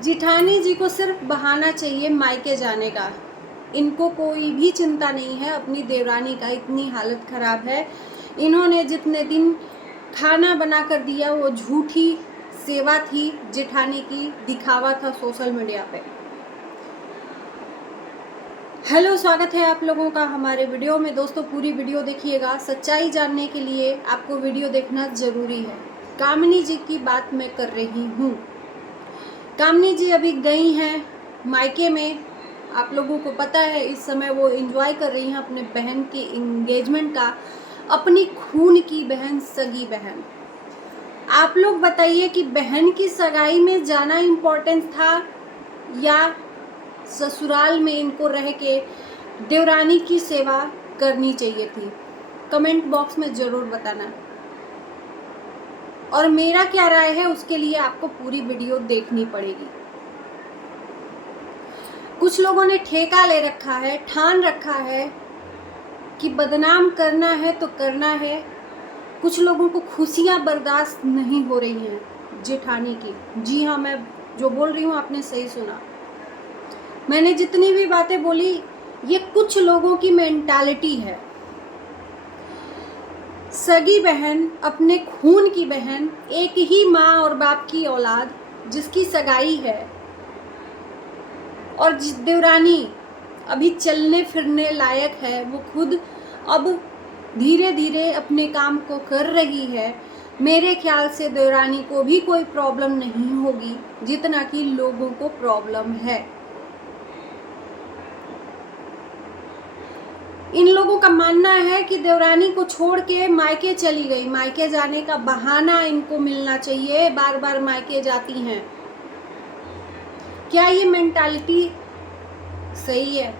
जिठानी जी को सिर्फ बहाना चाहिए मायके जाने का। इनको कोई भी चिंता नहीं है अपनी देवरानी का, इतनी हालत खराब है। इन्होंने जितने दिन खाना बना कर दिया वो झूठी सेवा थी जेठानी की, दिखावा था सोशल मीडिया पे। हेलो, स्वागत है आप लोगों का हमारे वीडियो में। दोस्तों पूरी वीडियो देखिएगा, सच्चाई जानने के लिए आपको वीडियो देखना ज़रूरी है। कामिनी जी की बात मैं कर रही हूँ। कामिनी जी अभी गई हैं मायके में। आप लोगों को पता है इस समय वो एंजॉय कर रही हैं अपने बहन के एंगेजमेंट का, अपनी खून की बहन, सगी बहन। आप लोग बताइए कि बहन की सगाई में जाना इम्पोर्टेंट था या ससुराल में इनको रह के देवरानी की सेवा करनी चाहिए थी? कमेंट बॉक्स में ज़रूर बताना। और मेरा क्या राय है उसके लिए आपको पूरी वीडियो देखनी पड़ेगी। कुछ लोगों ने ठेका ले रखा है, ठान रखा है कि बदनाम करना है तो करना है। कुछ लोगों को खुशियां बर्दाश्त नहीं हो रही हैं जेठानी की। जी हाँ, मैं जो बोल रही हूँ आपने सही सुना। मैंने जितनी भी बातें बोली ये कुछ लोगों की मेंटालिटी है। सगी बहन, अपने खून की बहन, एक ही माँ और बाप की औलाद, जिसकी सगाई है, और देवरानी अभी चलने फिरने लायक है, वो खुद अब धीरे धीरे अपने काम को कर रही है। मेरे ख्याल से देवरानी को भी कोई प्रॉब्लम नहीं होगी जितना कि लोगों को प्रॉब्लम है। इन लोगों का मानना है कि देवरानी को छोड़ के मायके चली गई, मायके जाने का बहाना इनको मिलना चाहिए, बार बार मायके जाती हैं। क्या ये मेंटालिटी सही है?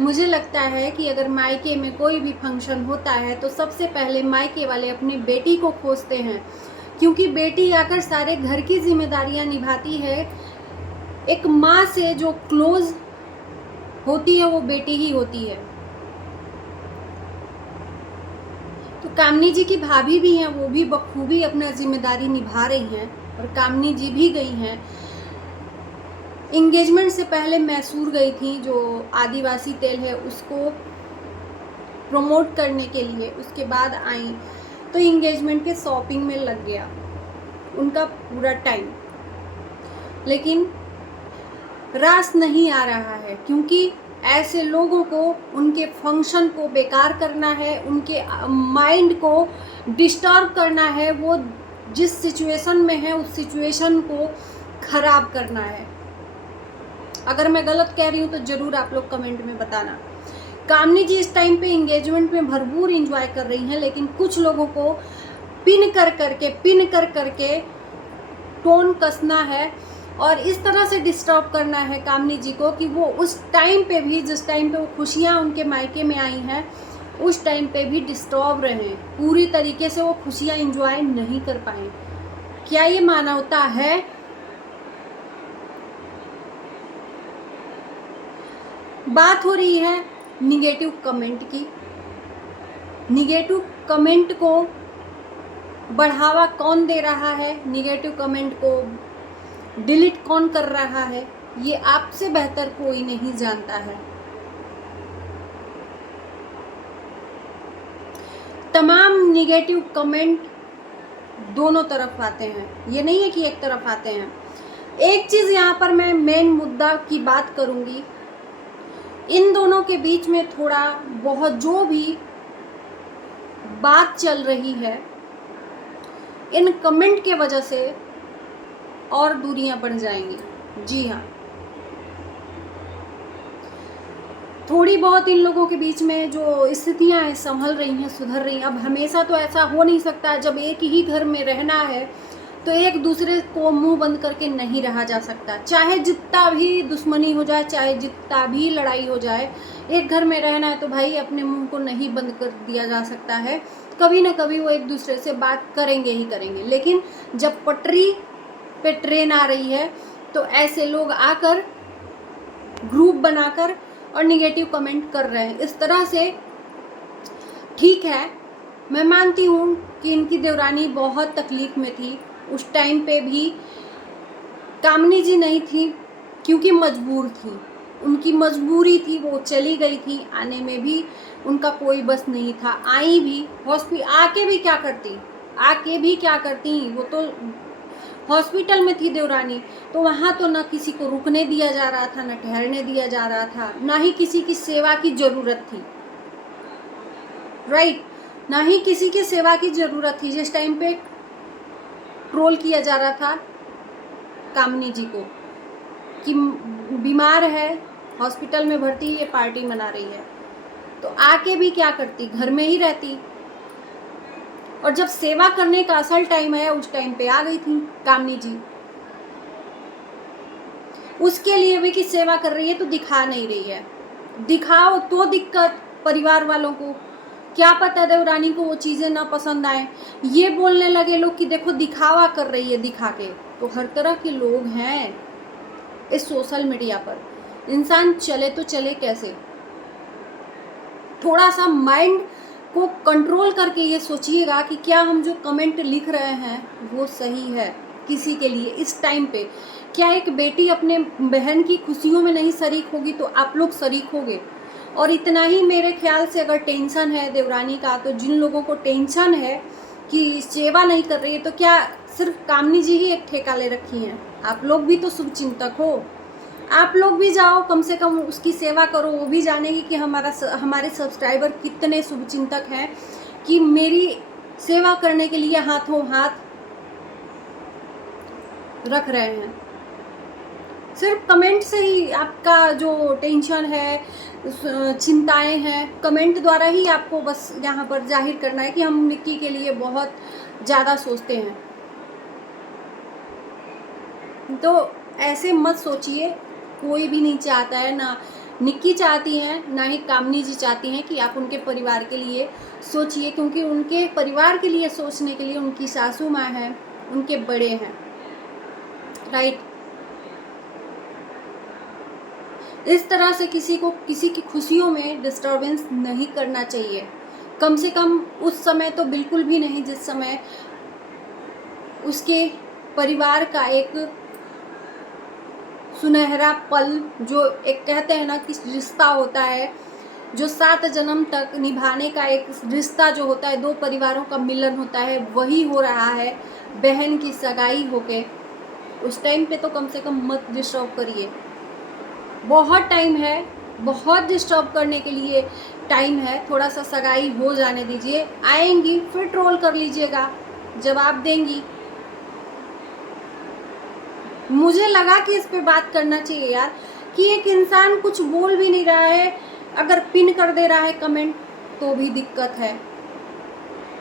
मुझे लगता है कि अगर मायके में कोई भी फंक्शन होता है तो सबसे पहले मायके वाले अपनी बेटी को खोजते हैं, क्योंकि बेटी आकर सारे घर की जिम्मेदारियां निभाती है। एक माँ से जो क्लोज होती है वो बेटी ही होती है। तो कामिनी जी की भाभी भी हैं, वो भी बखूबी अपना जिम्मेदारी निभा रही हैं, और कामिनी जी भी गई हैं। इंगेजमेंट से पहले मैसूर गई थी, जो आदिवासी तेल है उसको प्रमोट करने के लिए। उसके बाद आई तो इंगेजमेंट के शॉपिंग में लग गया उनका पूरा टाइम। लेकिन रास नहीं आ रहा है, क्योंकि ऐसे लोगों को उनके फंक्शन को बेकार करना है, उनके माइंड को डिस्टर्ब करना है, वो जिस सिचुएशन में है उस सिचुएशन को खराब करना है। अगर मैं गलत कह रही हूँ तो ज़रूर आप लोग कमेंट में बताना। कामिनी जी इस टाइम पे इंगेजमेंट में भरपूर एंजॉय कर रही हैं, लेकिन कुछ लोगों को पिन कर करके टोन कसना है और इस तरह से डिस्टर्ब करना है कामिनी जी को कि वो उस टाइम पे भी, जिस टाइम पे वो खुशियाँ उनके मायके में आई हैं, उस टाइम पे भी डिस्टर्ब रहें, पूरी तरीके से वो खुशियाँ एंजॉय नहीं कर पाएँ। क्या ये मानवता है? बात हो रही है निगेटिव कमेंट की। निगेटिव कमेंट को बढ़ावा कौन दे रहा है, निगेटिव कमेंट को डिलीट कौन कर रहा है, ये आपसे बेहतर कोई नहीं जानता है। तमाम निगेटिव कमेंट दोनों तरफ आते हैं, ये नहीं है कि एक तरफ आते हैं। एक चीज़ यहाँ पर मैं मेन मुद्दा की बात करूँगी, इन दोनों के बीच में थोड़ा बहुत जो भी बात चल रही है, इन कमेंट के वजह से और दूरियां बढ़ जाएंगी। जी हाँ, थोड़ी बहुत इन लोगों के बीच में जो स्थितियां हैं संभल रही हैं, सुधर रही हैं। अब हमेशा तो ऐसा हो नहीं सकता, जब एक ही घर में रहना है तो एक दूसरे को मुंह बंद करके नहीं रहा जा सकता। चाहे जितना भी दुश्मनी हो जाए, चाहे जितना भी लड़ाई हो जाए, एक घर में रहना है तो भाई अपने मुंह को नहीं बंद कर दिया जा सकता है। कभी ना कभी वो एक दूसरे से बात करेंगे ही करेंगे। लेकिन जब पटरी पे ट्रेन आ रही है तो ऐसे लोग आकर ग्रुप बनाकर और निगेटिव कमेंट कर रहे हैं। इस तरह से ठीक है, मैं मानती हूँ कि इनकी देवरानी बहुत तकलीफ में थी, उस टाइम पे भी कामिनी जी नहीं थी क्योंकि मजबूर थी, उनकी मजबूरी थी, वो चली गई थी। आने में भी उनका कोई बस नहीं था। आई भी आके भी क्या करती, आके भी क्या करती, वो तो हॉस्पिटल में थी देवरानी, तो वहाँ तो ना किसी को रुकने दिया जा रहा था, ना ठहरने दिया जा रहा था, ना ही किसी की सेवा की जरूरत थी, राइट, ना ही किसी की सेवा की जरूरत थी। जिस टाइम पे ट्रोल किया जा रहा था कामिनी जी को कि बीमार है, हॉस्पिटल में भर्ती, ये पार्टी मना रही है, तो आके भी क्या करती, घर में ही रहती। और जब सेवा करने का असल टाइम है, उस टाइम पे आ गई थी कामिनी जी। उसके लिए भी कि सेवा कर रही है तो दिखा नहीं रही है, दिखाओ तो दिक्कत परिवार वालों को। क्या पता देवरानी को वो चीजें ना पसंद आए, ये बोलने लगे लोग कि देखो दिखावा कर रही है, दिखा के। तो हर तरह के लोग हैं इस सोशल मीडिया पर, इंसान चले तो चले कैसे। थोड़ा सा माइंड को कंट्रोल करके ये सोचिएगा कि क्या हम जो कमेंट लिख रहे हैं वो सही है किसी के लिए इस टाइम पे। क्या एक बेटी अपने बहन की खुशियों में नहीं शरीक होगी तो आप लोग शरीक होगे। और इतना ही मेरे ख्याल से अगर टेंशन है देवरानी का, तो जिन लोगों को टेंशन है कि सेवा नहीं कर रही है, तो क्या सिर्फ कामिनी जी ही एक ठेका ले रखी हैं? आप लोग भी तो शुभचिंतक हो, आप लोग भी जाओ, कम से कम उसकी सेवा करो, वो भी जानेगी कि हमारे सब्सक्राइबर कितने शुभचिंतक हैं कि मेरी सेवा करने के लिए हाथों हाथ रख रहे हैं। सिर्फ कमेंट से ही आपका जो टेंशन है, चिंताएं हैं, कमेंट द्वारा ही आपको बस यहाँ पर जाहिर करना है कि हम निक्की के लिए बहुत ज़्यादा सोचते हैं। तो ऐसे मत सोचिए, कोई भी नहीं चाहता है, ना निक्की चाहती हैं, ना ही कामिनी जी चाहती हैं कि आप उनके परिवार के लिए सोचिए, क्योंकि उनके परिवार के लिए सोचने के लिए उनकी सासू माँ हैं, उनके बड़े हैं, राइट। इस तरह से किसी को किसी की खुशियों में डिस्टर्बेंस नहीं करना चाहिए, कम से कम उस समय तो बिल्कुल भी नहीं जिस समय उसके परिवार का एक सुनहरा पल, जो एक कहते हैं ना कि रिश्ता होता है जो 7 जन्म तक निभाने का, एक रिश्ता जो होता है, दो परिवारों का मिलन होता है, वही हो रहा है बहन की सगाई होके। उस टाइम पे तो कम से कम मत डिस्टर्ब करिए, बहुत टाइम है, बहुत डिस्टर्ब करने के लिए टाइम है। थोड़ा सा सगाई हो जाने दीजिए, आएंगी फिर ट्रोल कर लीजिएगा, जवाब देंगी। मुझे लगा कि इस पे बात करना चाहिए यार, कि एक इंसान कुछ बोल भी नहीं रहा है, अगर पिन कर दे रहा है कमेंट तो भी दिक्कत है,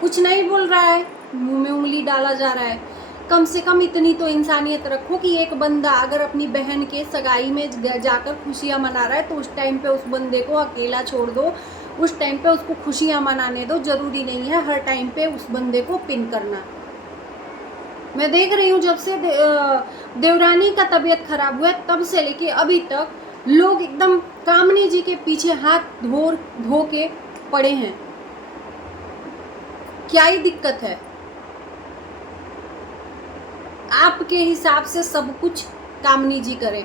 कुछ नहीं बोल रहा है, मुंह में उंगली डाला जा रहा है। कम से कम इतनी तो इंसानियत रखो कि एक बंदा अगर अपनी बहन के सगाई में जाकर खुशियां मना रहा है तो उस टाइम पे उस बंदे को अकेला छोड़ दो, उस टाइम पे उसको खुशियां मनाने दो। जरूरी नहीं है हर टाइम पे उस बंदे को पिन करना। मैं देख रही हूँ जब से देवरानी का तबीयत खराब हुआ है तब से लेके अभी तक लोग एकदम कामिनी जी के पीछे हाथ धो के पड़े हैं। क्या ही दिक्कत है? आपके हिसाब से सब कुछ कामिनी जी करें,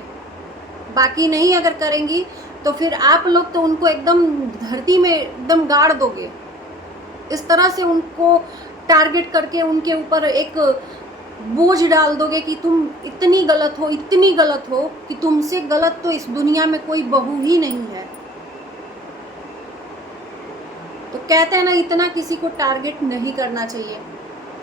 बाकी नहीं अगर करेंगी तो फिर आप लोग तो उनको एकदम धरती में एकदम गाड़ दोगे। इस तरह से उनको टारगेट करके उनके ऊपर एक बोझ डाल दोगे कि तुम इतनी गलत हो, इतनी गलत हो कि तुमसे गलत तो इस दुनिया में कोई बहू ही नहीं है। तो कहते हैं ना, इतना किसी को टारगेट नहीं करना चाहिए,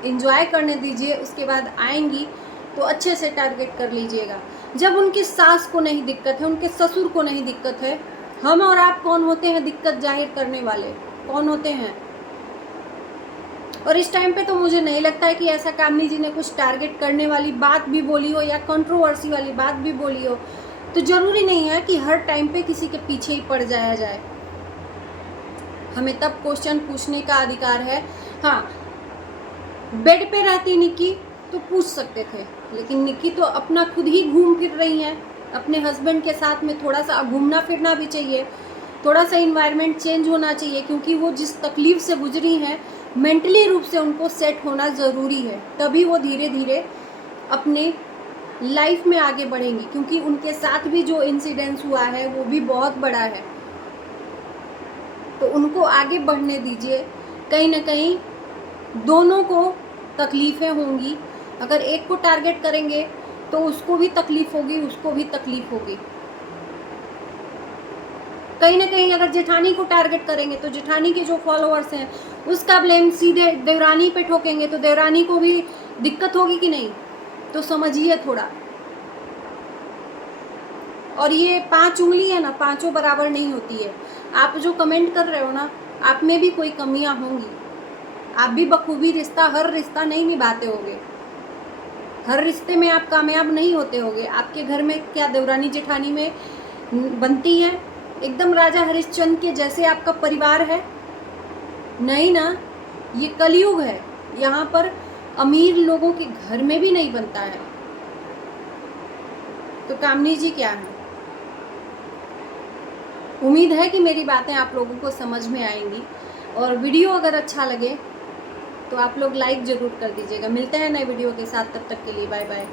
एंजॉय करने दीजिए, उसके बाद आएंगी तो अच्छे से टारगेट कर लीजिएगा। जब उनकी सास को नहीं दिक्कत है, उनके ससुर को नहीं दिक्कत है, हम और आप कौन होते हैं दिक्कत जाहिर करने वाले? कौन होते हैं? और इस टाइम पे तो मुझे नहीं लगता है कि ऐसा कामिनी जी ने कुछ टारगेट करने वाली बात भी बोली हो या कंट्रोवर्सी वाली बात भी बोली हो। तो जरूरी नहीं है कि हर टाइम पे किसी के पीछे ही पड़ जाया जाए। हमें तब क्वेश्चन पूछने का अधिकार है। हाँ, बेड पे रहती निक्की तो पूछ सकते थे, लेकिन निक्की तो अपना खुद ही घूम फिर रही हैं अपने हस्बैंड के साथ में। थोड़ा सा घूमना फिरना भी चाहिए, थोड़ा सा इन्वायरमेंट चेंज होना चाहिए, क्योंकि वो जिस तकलीफ से गुजरी हैं मेंटली रूप से उनको सेट होना ज़रूरी है, तभी वो धीरे धीरे अपने लाइफ में आगे बढ़ेंगी, क्योंकि उनके साथ भी जो इंसिडेंस हुआ है वो भी बहुत बड़ा है। तो उनको आगे बढ़ने दीजिए। कहीं ना कहीं दोनों को तकलीफ़ें होंगी। अगर एक को टारगेट करेंगे तो उसको भी तकलीफ़ होगी, उसको भी तकलीफ़ होगी। कहीं ना कहीं अगर जेठानी को टारगेट करेंगे तो जेठानी के जो फॉलोअर्स हैं उसका ब्लेम सीधे देवरानी पे ठोकेंगे तो देवरानी को भी दिक्कत होगी कि नहीं। तो समझिए थोड़ा। और ये 5 उंगली है ना, पांचों बराबर नहीं होती है। आप जो कमेंट कर रहे हो ना, आप में भी कोई कमियां होंगी। आप भी बखूबी हर रिश्ता नहीं निभाते होगे, हर रिश्ते में आप कामयाब नहीं होते होगे। आपके घर में क्या देवरानी जेठानी में बनती है एकदम राजा हरिश्चंद्र के जैसे आपका परिवार है? नहीं ना, ये कलयुग है। यहाँ पर अमीर लोगों के घर में भी नहीं बनता है। तो कामनी जी क्या है? उम्मीद है कि मेरी बातें आप लोगों को समझ में आएंगी। और वीडियो अगर अच्छा लगे तो आप लोग लाइक ज़रूर कर दीजिएगा। मिलते हैं नए वीडियो के साथ, तब तक के लिए बाय बाय।